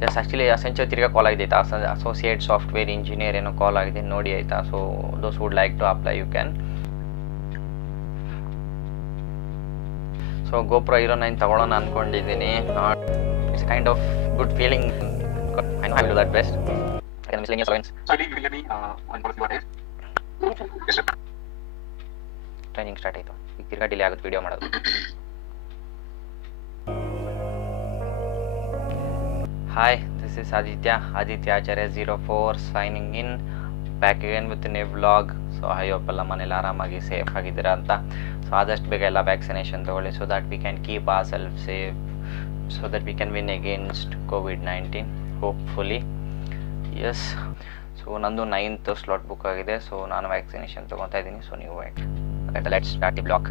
Just actually ಅಸೆಂಚರ್ ತಿರ್ಗಾ ಕಾಲ್ ಆಗಿದೆ ಆಯಿತಾ, ಅಸೋಸಿಯೇಟ್ ಸಾಫ್ಟ್ವೇರ್ ಇಂಜಿನಿಯರ್ ಏನೋ ಕಾಲ್ ಆಗಿದೆ ನೋಡಿ ಆಯಿತಾ. So those would like to apply you can. So GoPro hero 9 ತಗೊಳ್ಳೋಣ ಅಂದ್ಕೊಂಡಿದ್ದೀನಿ. It's kind of good feeling. I know I will do that best. Training start ಆಯಿತು, ಈಗ ತಿರ್ಗಾ ಡಿಲೇ ಆಗುತ್ತೆ ವಿಡಿಯೋ ಮಾಡೋದು. Hi, this is Aditya Acharya 04 signing in back again with a new vlog. So I hope ಎಲ್ಲ ಮನೇಲಿ ಆರಾಮಾಗಿ safe ಆಗಿದ್ದೀರಾ ಅಂತ. ಸೊ ಆದಷ್ಟು ಬೇಗ ಎಲ್ಲ ವ್ಯಾಕ್ಸಿನೇಷನ್ ತಗೊಳ್ಳಿ, so that we can keep our self safe, so that we can win against COVID-19 hopefully. Yes, so ನಂದು 9th ಸ್ಲಾಟ್ ಬುಕ್ ಆಗಿದೆ. ಸೊ ನಾನು ವ್ಯಾಕ್ಸಿನೇಷನ್ ತೊಗೊತಾ ಇದ್ದೀನಿ. ಸೊ ನೀವು let's start the blog.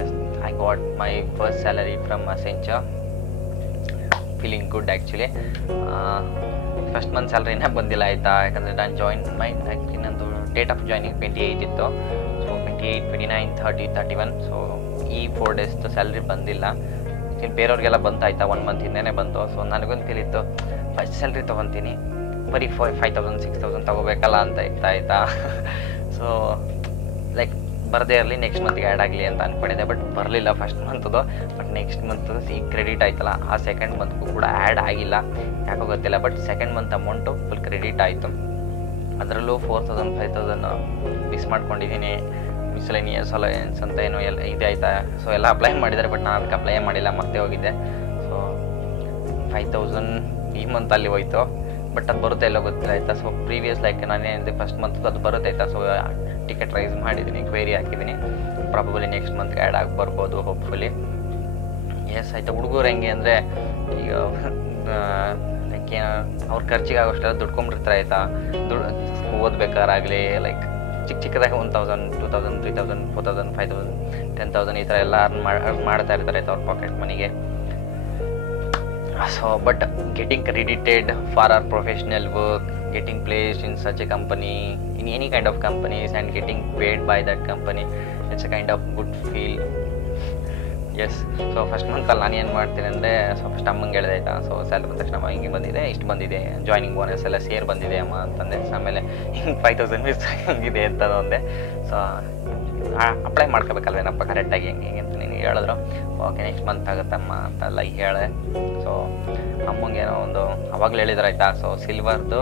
Yes, I got my first salary from Accenture. Feeling good actually. First month ಸ್ಯಾಲ್ರಿನೇ ಬಂದಿಲ್ಲ ಆಯಿತಾ, ಯಾಕಂದರೆ ನಾನು ಆ್ಯಕ್ಚುಲಿ ನಂದು ಡೇಟ್ ಆಫ್ ಜಾಯ್ನಿಂಗ್ 28 ಇತ್ತು. ಸೊ 28, 29, 30, 31. ಸೊ ಈ 4 ಡೇಸ್ದು ಸ್ಯಾಲ್ರಿ ಬಂದಿಲ್ಲ. ಆ್ಯಕ್ಚುಲಿ ಬೇರೆಯವ್ರಿಗೆಲ್ಲ ಬಂತು ಆಯಿತಾ, 1 ಮಂತ್ ಹಿಂದೆನೇ ಬಂತು. ಸೊ ನನಗೊಂದು ಫೀಲಿತ್ತು ಫಸ್ಟ್ ಸ್ಯಾಲ್ರಿ ತೊಗೊತೀನಿ, ಬರೀ 5,000 6,000 ತೊಗೋಬೇಕಲ್ಲ ಅಂತ ಇತ್ತು ಆಯಿತಾ. ಸೊ ಲೈಕ್ ಬರದೇ ಇರಲಿ, ನೆಕ್ಸ್ಟ್ ಮಂತ್ಗೆ ಆ್ಯಡ್ ಆಗಲಿ ಅಂತ ಅಂದ್ಕೊಂಡಿದ್ದೆ. ಬಟ್ ಬರಲಿಲ್ಲ ಫಸ್ಟ್ ಮಂತ್ದು. ಬಟ್ ನೆಕ್ಸ್ಟ್ ಮಂತ್ ಈಗ ಕ್ರೆಡಿಟ್ ಆಯ್ತಲ್ಲ, ಆ ಸೆಕೆಂಡ್ ಮಂತ್ಗೂ ಕೂಡ ಆ್ಯಡ್ ಆಗಿಲ್ಲ, ಯಾಕೋ ಗೊತ್ತಿಲ್ಲ. But second month amount full credit ಆಯಿತು. ಅದರಲ್ಲೂ 4,000 5,000 ಮಿಸ್ ಮಾಡ್ಕೊಂಡಿದ್ದೀನಿ. ಮಿಸ್ಲೆನಿಯಸ್ ಅಲಯನ್ಸ್ ಅಂತ ಏನೋ ಎಲ್ಲ ಇದೆ ಆಯಿತಾ. ಸೊ ಎಲ್ಲ ಅಪ್ಲೈ ಮಾಡಿದ್ದಾರೆ, ಬಟ್ ನಾನು ಅದಕ್ಕೆ ಅಪ್ಲೈ ಮಾಡಿಲ್ಲ, ಮತ್ತೆ ಹೋಗಿದ್ದೆ. ಸೊ 5,000 ಈ ಮಂತಲ್ಲಿ ಹೋಯ್ತು. ಬಟ್ ಅದು ಬರುತ್ತೆ ಎಲ್ಲೋ ಗೊತ್ತಿಲ್ಲ ಆಯಿತಾ. ಸೊ ಪ್ರೀವಿಯಸ್ ಲೈಕ್ ನಾನೇನಿದೆ ಫಸ್ಟ್ ಮಂತ್ ಅದು ಬರುತ್ತೆ ಆಯಿತಾ. ಸೊ ಟಿಕೆಟ್ ರೈಸ್ ಮಾಡಿದ್ದೀನಿ, ಕ್ವೇರಿ ಹಾಕಿದ್ದೀನಿ. ಪ್ರಾಬಬಲಿ ನೆಕ್ಸ್ಟ್ ಮಂತ್ಗೆ ಆ್ಯಡ್ ಆಗಿ ಬರ್ಬೋದು ಹೋಪ್ಫುಲಿ. ಎಸ್ ಆಯಿತಾ. ಹುಡುಗರು ಹೆಂಗೆ ಅಂದರೆ ಈಗ ಲೈಕ್ ಏನು ಅವ್ರ ಖರ್ಚಿಗೆ ಆಗೋಷ್ಟೆಲ್ಲ ದುಡ್ಕೊಂಬಿಡ್ತಾರೆ ಆಯಿತಾ. ಓದ್ಬೇಕಾರಾಗಲಿ ಲೈಕ್ ಚಿಕ್ಕದಾಗಿ 1,000 2,000 3,000 4,000 5,000 10,000 ಈ ಥರ ಎಲ್ಲ ಅರ್ನ್ ಮಾಡ್ತಾ ಇರ್ತಾರೆ ಆಯಿತಾ ಅವ್ರ ಪಾಕೆಟ್ ಮನಿಗೆ. So but getting credited for our professional work, getting placed in such a company, in any kind of companies, and getting paid by that company, it's a kind of good feel. Yes, so first ಮಂತಲ್ಲಿ ನಾನು ಏನು ಮಾಡ್ತೀನಿ ಅಂದರೆ, so first ಅಮ್ಮಂಗೆ ಹೇಳಿದೆ ಆಯಿತಾ. So salary ಬಂದ ತಕ್ಷಣ ಹಿಂಗೆ ಬಂದಿದೆ, ಇಷ್ಟು ಬಂದಿದೆ, ಜಾಯ್ನಿಂಗ್ ಬೋನಸ್ ಎಲ್ಲ ಸೇರ್ ಬಂದಿದೆ ಅಮ್ಮ ಅಂತಂದೆ. ಆಮೇಲೆ ಹಿಂಗೆ 5,000 ಮಿಸ್ ಆಗಿದೆ ಅಂತಂದು ಅಂದೆ. ಸೊ ಅಪ್ಲೈ ಮಾಡ್ಕೋಬೇಕಲ್ವೇನಪ್ಪ ಕರೆಕ್ಟಾಗಿ ಹೆಂಗೆ ಅಂತ ನೀನು ಹೇಳಿದ್ರು. ಓಕೆ ನೆಕ್ಸ್ಟ್ ಮಂತ್ ಆಗುತ್ತಮ್ಮ ಅಂತೆಲ್ಲ ಹೇಳಿದೆ. ಸೊ ಅಮ್ಮಂಗೇನೋ ಒಂದು ಅವಾಗಲೇ ಹೇಳಿದ್ರು ಆಯಿತಾ. ಸೊ ಸಿಲ್ವರ್ದು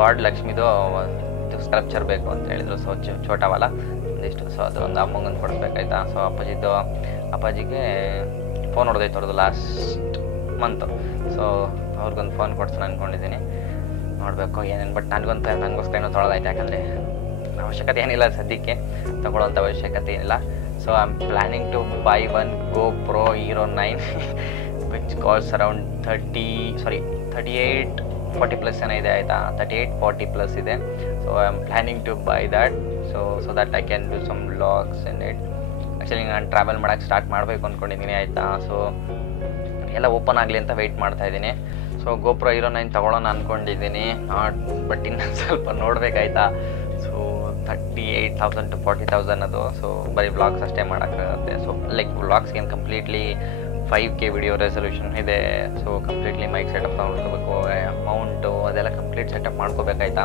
ಗಾಡ್ ಲಕ್ಷ್ಮಿದು ಸ್ಕಲ್ಪ್ಚರ್ ಬೇಕು ಅಂತ ಹೇಳಿದರು. ಸೊ ಚೋಟವಲ್ಲ ಒಂದಿಷ್ಟು. ಸೊ ಅದು ಒಂದು ಅಮ್ಮಂಗಂದು ಕೊಡಿಸ್ಬೇಕಾಯ್ತಾ. ಸೊ ಅಪ್ಪಾಜಿಗೆ ಫೋನ್ ಹೊಡೆದೈತೆ ಅವ್ರದ್ದು ಲಾಸ್ಟ್ ಮಂತು. ಸೊ ಅವ್ರಿಗೊಂದು ಫೋನ್ ಕೊಡ್ಸೋಣ ಅಂದ್ಕೊಂಡಿದ್ದೀನಿ, ನೋಡಬೇಕು ಏನೇನು. ಬಟ್ ನನಗೋಸ್ಕರ ಏನೋ ತೊಗೊಳೋದಾಯ್ತು, ಯಾಕಂದರೆ ಅವಶ್ಯಕತೆ ಏನಿಲ್ಲ ಸದ್ಯಕ್ಕೆ, ತೊಗೊಳ್ಳೋಂಥ ಅವಶ್ಯಕತೆ ಏನಿಲ್ಲ. So I am planning to buy one GoPro hero 9 which cost around 38-40 plus ಏನೋ ಇದೆ ಆಯಿತಾ. 38-40 ಇದೆ. So I am planning to buy that. So that I can do some vlogs in it. Actually ನಾನು ಟ್ರಾವೆಲ್ ಮಾಡೋಕ್ಕೆ start ಮಾಡಬೇಕು ಅಂದ್ಕೊಂಡಿದ್ದೀನಿ ಆಯಿತಾ. So ಎಲ್ಲ ಓಪನ್ ಆಗಲಿ ಅಂತ ವೆಯ್ಟ್ ಮಾಡ್ತಾಯಿದ್ದೀನಿ. ಸೊ ಗೋಪ್ರೋ ಹೀರೋ 9 ತೊಗೊಳ್ಳೋಣ ಅಂದ್ಕೊಂಡಿದ್ದೀನಿ. ಬಟ್ ಇನ್ನೊಂದು ಸ್ವಲ್ಪ ನೋಡಬೇಕಾಯ್ತಾ. ಸೊ 38,000 to 40,000 ಅದು. ಸೊ ಬರೀ ವ್ಲಾಗ್ಸ್ ಅಷ್ಟೇ ಮಾಡೋಕ್ಕಾಗುತ್ತೆ. ಸೊ ಲೈಕ್ ವ್ಲಾಗ್ಸ್ಗೇನು ಕಂಪ್ಲೀಟ್ಲಿ 5K ವಿಡಿಯೋ ರೆಸಲ್ಯೂಷನ್ ಇದೆ. ಸೊ ಕಂಪ್ಲೀಟ್ಲಿ ಮೈಕ್ ಸೆಟಪ್ ಮಾಡ್ಕೋಬೇಕು, ಅಮೌಂಟು ಅದೆಲ್ಲ ಕಂಪ್ಲೀಟ್ ಸೆಟಪ್ ಮಾಡ್ಕೋಬೇಕಾಯ್ತಾ.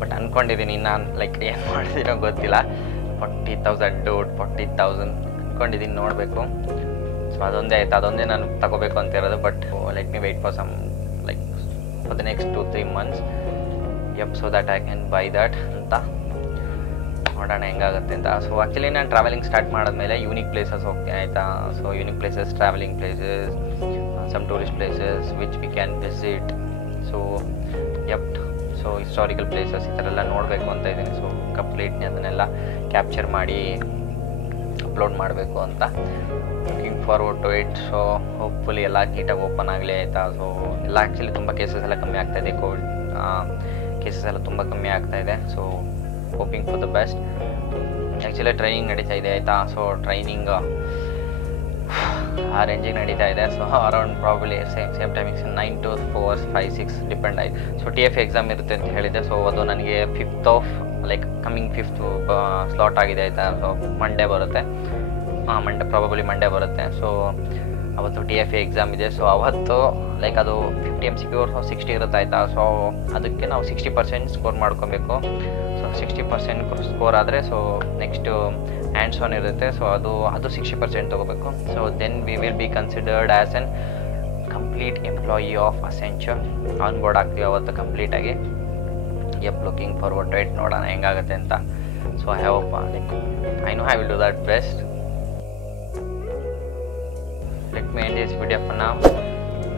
ಬಟ್ ಅಂದ್ಕೊಂಡಿದ್ದೀನಿ ನಾನು ಲೈಕ್ ಏನು ಮಾಡಿದ್ದೀನೋ ಗೊತ್ತಿಲ್ಲ. 40,000 ಅಂದ್ಕೊಂಡಿದ್ದೀನಿ, ನೋಡಬೇಕು. ಸೊ ಅದೊಂದೇ ಆಯಿತಾ, ಅದೊಂದೇ ನಾನು ತಗೋಬೇಕು ಅಂತ ಇರೋದು. But let me wait for some like for the next 2-3 months. So that I can buy that ಅಂತ ನೋಡೋಣ ಹೆಂಗಾಗುತ್ತೆ ಅಂತ. ಸೊ ಆ್ಯಕ್ಚುಲಿ ನಾನು ಟ್ರಾವೆಲಿಂಗ್ ಸ್ಟಾರ್ಟ್ ಮಾಡಿದ್ಮೇಲೆ ಯೂನಿಕ್ ಪ್ಲೇಸಸ್ ಹೋಗ್ತೀನಿ ಆಯಿತಾ. So unique places, traveling places, some tourist places which we can visit. So so historical places ಈ ಥರ ಎಲ್ಲ ನೋಡಬೇಕು ಅಂತ ಇದ್ದೀನಿ. ಸೊ ಕಂಪ್ಲೀಟ್ಲಿ ಅದನ್ನೆಲ್ಲ ಕ್ಯಾಪ್ಚರ್ ಮಾಡಿ ಅಪ್ಲೋಡ್ ಮಾಡಬೇಕು ಅಂತ looking forward to it. So hopefully ಎಲ್ಲ ನೀಟಾಗಿ ಓಪನ್ ಆಗಲಿ ಆಯಿತಾ. ಸೊ ಎಲ್ಲ ಆ್ಯಕ್ಚುಲಿ ತುಂಬ ಕೇಸಸ್ ಎಲ್ಲ ಕಮ್ಮಿ ಆಗ್ತಾಯಿದೆ, ಕೋವಿಡ್ ಕೇಸಸ್ ಎಲ್ಲ ತುಂಬ ಕಮ್ಮಿ ಆಗ್ತಾಯಿದೆ. So hoping for the best. Actually training ನಡೀತಾ ಇದೆ ಆಯಿತಾ. ಸೊ ಟ್ರೈನಿಂಗ್ ಆ ರೇಂಜಿಗೆ ನಡೀತಾ ಇದೆ. So around probably same timings 9 to 4, 5, 6 depend ಆಯ್ತು. ಸೊ TF ಎಕ್ಸಾಮ್ ಇರುತ್ತೆ ಅಂತ ಹೇಳಿದೆ. ಸೊ ಅದು ನನಗೆ 5th of like coming 5th slot ಆಗಿದೆ ಆಯಿತಾ. ಸೊ ಮಂಡೇ ಬರುತ್ತೆ. ಮಂಡೇ ಪ್ರಾಬಬ್ಲಿ ಮಂಡೇ ಬರುತ್ತೆ. ಸೊ ಅವತ್ತು TFA ಎಕ್ಸಾಮ್ ಇದೆ. ಸೊ ಅವತ್ತು ಲೈಕ್ ಅದು 50 MCQ 60 ಇರುತ್ತೆ ಆಯಿತಾ. ಸೊ ಅದಕ್ಕೆ ನಾವು 60% ಸ್ಕೋರ್ ಮಾಡ್ಕೊಬೇಕು. ಸೊ 60% ಸ್ಕೋರ್ ಆದರೆ ಸೊ ನೆಕ್ಸ್ಟು ಹ್ಯಾಂಡ್ಸ್ ಆನ್ ಇರುತ್ತೆ. ಸೊ ಅದು 60% ತೊಗೋಬೇಕು. So then we will be considered as an complete employee of Accenture. On board ಆಗ್ತೀವಿ ಅವತ್ತು ಕಂಪ್ಲೀಟಾಗಿ. ಲುಕಿಂಗ್ ಫಾರ್ವರ್ಡ್ ಟು ಇಟ್, ನೋಡೋಣ ಹೆಂಗಾಗುತ್ತೆ ಅಂತ. So I have like I know I will do that best. Let me end this video for now.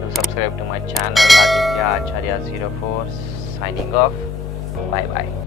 Do subscribe to my channel Aditya Acharya 04. Signing off. Bye bye.